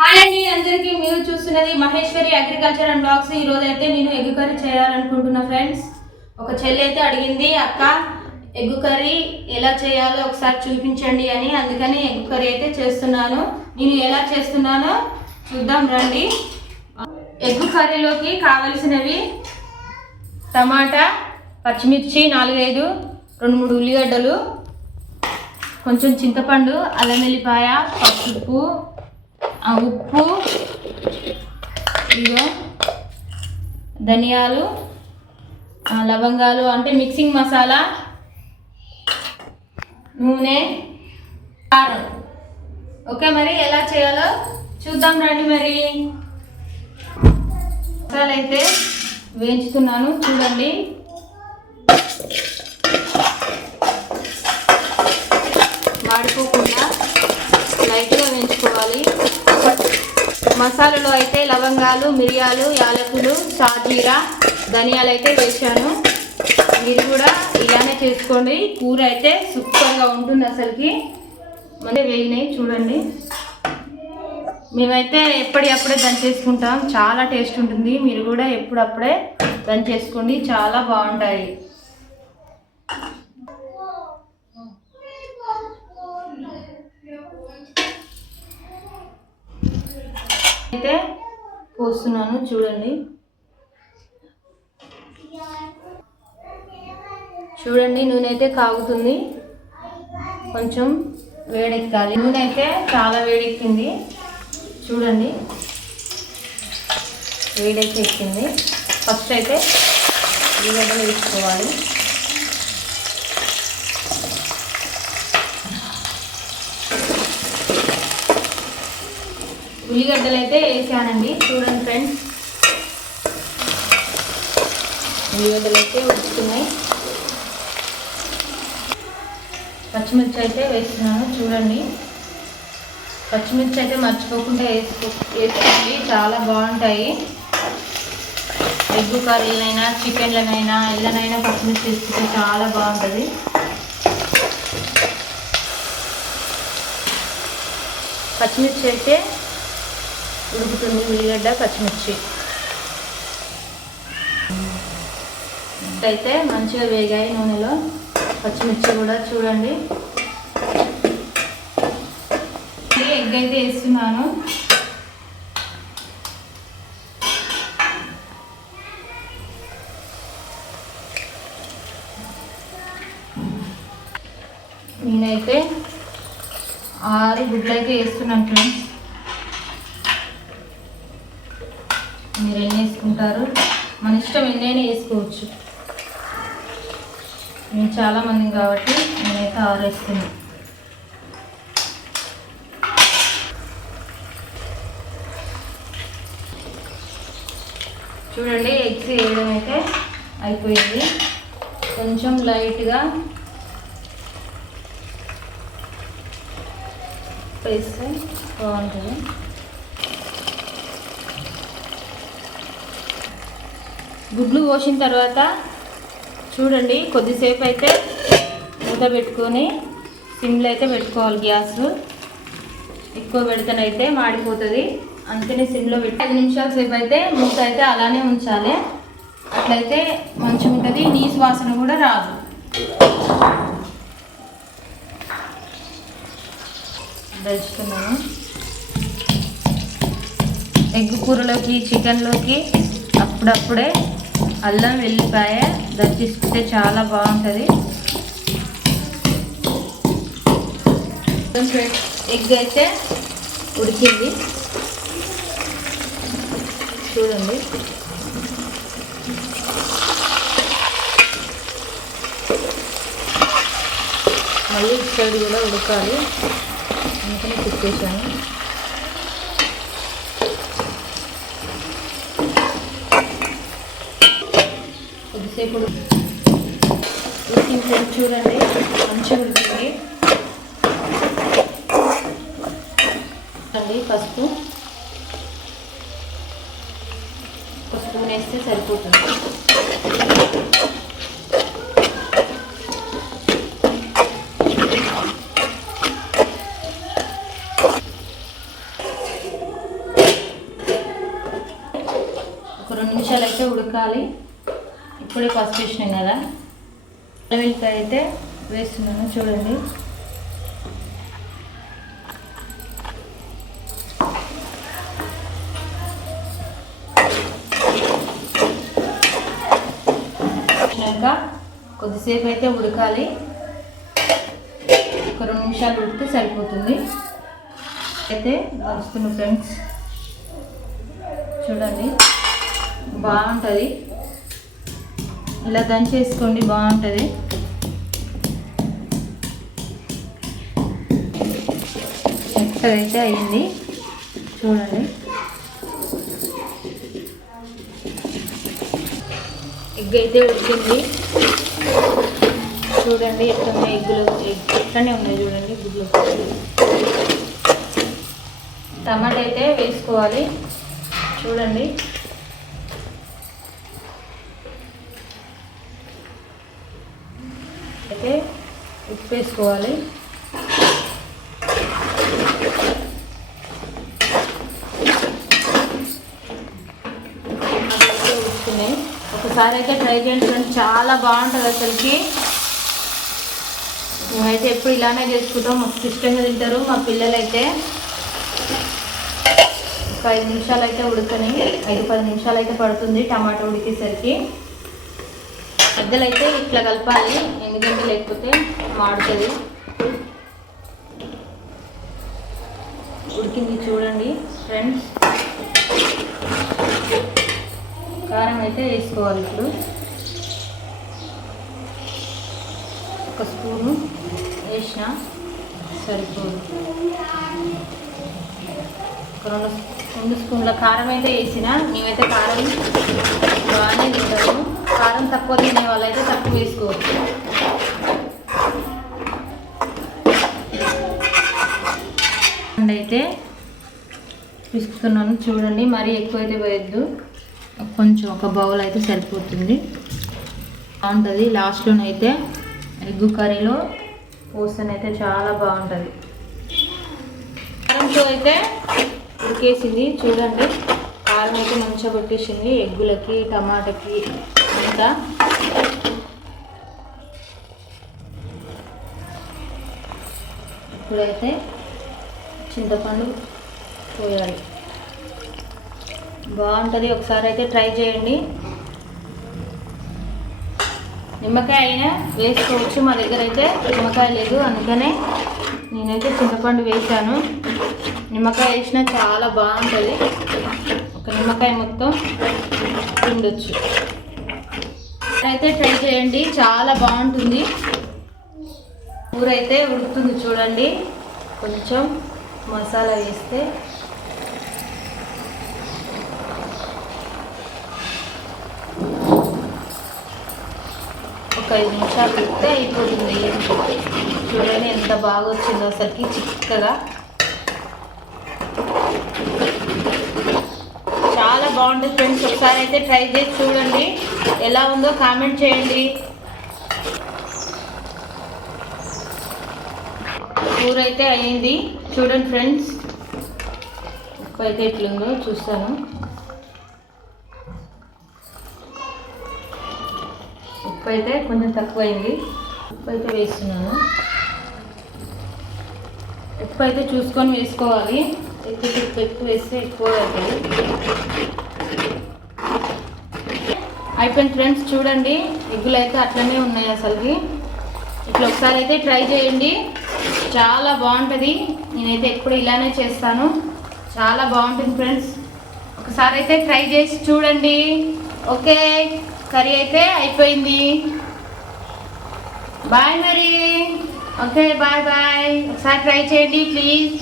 Hi అండి అందరికీ మీరు చూస్తున్నది మహేశ్వరి అగ్రికల్చర్ అండ్ బ్లాగ్స్ ఈ రోజు అయితే నేను ఎగ్ కర్రీ చేయాలనుకుంటున్నా ఫ్రెండ్స్. ఒక చెల్లి అయితే అడిగింది అక్క ఎగ్ కర్రీ ఎలా చేయాలో ఒకసారి చూపించండి అని. అందుకని ఎగ్ కర్రీ అయితే చేస్తున్నాను. నేను ఎలా చేస్తున్నానో చూద్దాం రండి. ఎగ్ కర్రీలోకి కావలసినవి టమాటా పచ్చిమిర్చి నాలుగైదు రెండు మూడు ఉల్లిగడ్డలు కొంచెం చింతపండు అల్లం వెల్లిపాయ పసుపు ఆ ఉప్పు ఇదిగో ధనియాలు లవంగాలు అంటే మిక్సింగ్ మసాలా నూనె కారం. ఓకే మరి ఎలా చేయాలో చూద్దాం రండి మరి. మసాలా అయితే వేయించుతున్నాను చూడండి. వాడుకో లైట్గా వేయించుకోవాలి మసాలాలో అయితే లవంగాలు మిరియాలు యాలకులు సాజీరా ధనియాలు అయితే వేసాను మీరు కూడా ఇలానే చేసుకోండి. కూర అయితే సూపర్గా ఉంటుంది అసలుకి. మళ్ళీ వేగినాయి చూడండి. మేమైతే ఎప్పటికప్పుడే దంచేసుకుంటాం. చాలా టేస్ట్ ఉంటుంది. మీరు కూడా ఎప్పుడప్పుడే దంచేసుకోండి. చాలా బాగుంటాయి. అయితే పోస్తున్నాను చూడండి. చూడండి నూనె అయితే కాగుతుంది. కొంచెం వేడెక్కాలి. నూనె అయితే చాలా వేడెక్కింది. చూడండి. వేడైతే ఎక్కింది. ఫస్ట్ అయితే ఉల్లిగడ్డలు వేసుకోవాలి. ఉల్లిగడ్డలు అయితే వేసానండి. చూడండి ఫ్రెండ్స్. ఉల్లిగడ్డలు అయితే ఉడుకుతున్నాయి. పచ్చిమిర్చి అయితే వేస్తున్నాను చూడండి. పచ్చిమిర్చి అయితే మర్చిపోకుండా వేసుకో వేసుకోండి. చాలా బాగుంటాయి. ఎగ్ కర్రీలైనా చికెన్లనైనా ఎల్లనైనా పచ్చిమిర్చి వేసుకుంటే చాలా బాగుంటుంది. పచ్చిమిర్చి అయితే ఉడుకుతుంది ఉల్లిగడ్డ పచ్చిమిర్చి. అయితే మంచిగా వేగాయి నూనెలో. పచ్చిమిర్చి కూడా చూడండి. ఎగ్ అయితే వేస్తున్నాను. నేనైతే ఆరు గుడ్లైతే వేస్తున్నాను ఫ్రెండ్స్. మీరు ఎన్ని వేసుకుంటారు? మన ఇష్టం ఎన్నైనా వేసుకోవచ్చు. మేము చాలామంది కాబట్టి నేనైతే ఆరు వేస్తున్నాను చూడండి ఎగ్స్ వేయడం అయితే అయిపోయింది. కొంచెం లైట్గా వేస్తే బాగుంటుంది. గుడ్లు పోసిన తర్వాత చూడండి కొద్దిసేపు అయితే మూత పెట్టుకొని సిమ్లో అయితే పెట్టుకోవాలి గ్యాస్. ఎక్కువ పెడితేనైతే మాడిపోతుంది. అందుకని సిమ్లో పెట్టి ఐదు నిమిషాల సేపు అయితే మూత అయితే అలానే ఉంచాలి. అట్లయితే మంచిగా ఉంటుంది నీసు వాసన కూడా రాదు. దంచుతున్నాను. ఎగ్ కూరలోకి చికెన్లోకి అప్పుడప్పుడే అల్లం వెల్లిపాయ దంచేసుకుంటే చాలా బాగుంటుంది. ఎగ్ అయితే ఉడికింది. చూడండి. మళ్ళీ ఇటు సైడ్ కూడా ఉడకాలి. అందుకని తిప్పేసాను సో ఇప్పుడు చూడండి. మంచిగా ఉంటుంది అండి పసుపు. పసుపు వేస్తే సరిపోతుంది. ఒక రెండు నిమిషాలు అయితే ఉడకాలి. ఇప్పుడే పసుపు వేసినాం కదా. వెల్లిపాయ అయితే వేస్తున్నాను చూడండి. వేసినాక కొద్దిసేపు అయితే ఉడకాలి. ఒక రెండు నిమిషాలు ఉడికితే సరిపోతుంది. అయితే వస్తున్నాను ఫ్రెండ్స్ చూడండి. బాగుంటుంది. ఇలా దంచేసుకోండి బాగుంటుంది. మెత్తగా అయితే అయింది చూడండి. ఎగ్ అయితే ఉడికింది. చూడండి ఎట్లా ఉన్నాయి ఎగ్గులు ఎగ్ ఎట్లనే ఉన్నాయి చూడండి గుడ్లు. టమాటా అయితే వేసుకోవాలి. చూడండి అయితే ఉప్పు వేసుకోవాలి. అదైతే ఒకసారి అయితే ట్రై చేయండి చాలా బాగుంటుంది అసలుకి. మేమైతే ఎప్పుడు ఇలానే చేసుకుంటాం మాకు ఇష్టంగా తింటారు మా పిల్లలు అయితే ఒక ఐదు నిమిషాలు అయితే ఉడకని ఐదు పది నిమిషాలు అయితే పడుతుంది టమాటా ఉడికేసరికి. పెద్దలు అయితే ఇట్లా కలపాలి ఎందుకంటే లేకపోతే మాడుతుంది. ఉడికింది చూడండి ఫ్రెండ్స్ కారం అయితే వేసుకోవాలి ఇప్పుడు. ఒక స్పూను వేసిన సరిపోదు. ఒక రెండు రెండు స్పూన్ల కారం అయితే వేసిన. మేమైతే కారం బాగానే తింటాము. కారం తక్కువ తినే వాళ్ళైతే తక్కువ వేసుకోవచ్చు. అండ్ అయితే పిసుకుతున్నాను చూడండి మరీ అయితే వేయద్దు. కొంచెం ఒక బౌల్ అయితే సరిపోతుంది. బాగుంటుంది. లాస్ట్లోనైతే ఎగ్గు కర్రీలో పోస్తేనైతే చాలా బాగుంటుంది. కారంతో అయితే ఉడికేసింది. చూడండి కారం అయితే మంచిగా కొట్టేసింది ఎగ్గులకి టమాటాకి అంతా ఇప్పుడైతే చింతపండు పోయాలి. బాగుంటుంది. ఒకసారి అయితే ట్రై చేయండి. నిమ్మకాయ అయినా వేసుకోవచ్చు. మా దగ్గర అయితే నిమ్మకాయ లేదు. అందుకనే నేనైతే చింతపండు వేసాను నిమ్మకాయ వేసినా చాలా బాగుంటుంది. ఒక నిమ్మకాయ మొత్తం ఉండొచ్చు అయితే ట్రై చేయండి. చాలా బాగుంటుంది. ఊరైతే అయితే ఉడుకుతుంది చూడండి. కొంచెం మసాలా వేస్తే. ఒక ఐదు నిమిషాలు ఉడితే అయిపోతుంది. చూడండి ఎంత బాగా వచ్చిందో. అసలుకి చిక్కగా. చాలా బాగుంటుంది ఫ్రెండ్స్. ఒకసారి అయితే ట్రై చేసి చూడండి. ఎలా ఉందో కామెంట్ చేయండి. కూర అయితే అయింది చూడండి ఫ్రెండ్స్ ఉప్పు అయితే ఎట్లుందో చూస్తాను. ఉప్పు అయితే కొంచెం తక్కువైంది. ఉప్పు అయితే వేస్తున్నాను. ఉప్పు అయితే చూసుకొని వేసుకోవాలి. ఎక్కువ ఉప్పు ఎక్కువ వేస్తే ఎక్కువ అవుతుంది. అయిపోయింది ఫ్రెండ్స్ చూడండి ఎగ్గులు అయితే అట్లనే ఉన్నాయి అసలుకి. ఇట్లా ఒకసారి అయితే ట్రై చేయండి. చాలా బాగుంటుంది. నేనైతే ఎప్పుడు ఇలానే చేస్తాను. చాలా బాగుంటుంది ఫ్రెండ్స్. ఒకసారి అయితే ట్రై చేసి చూడండి. ఓకే కర్రీ అయితే అయిపోయింది. బాయ్ మరి. Okay bye bye. ఒకసారి ట్రై చేయండి ప్లీజ్.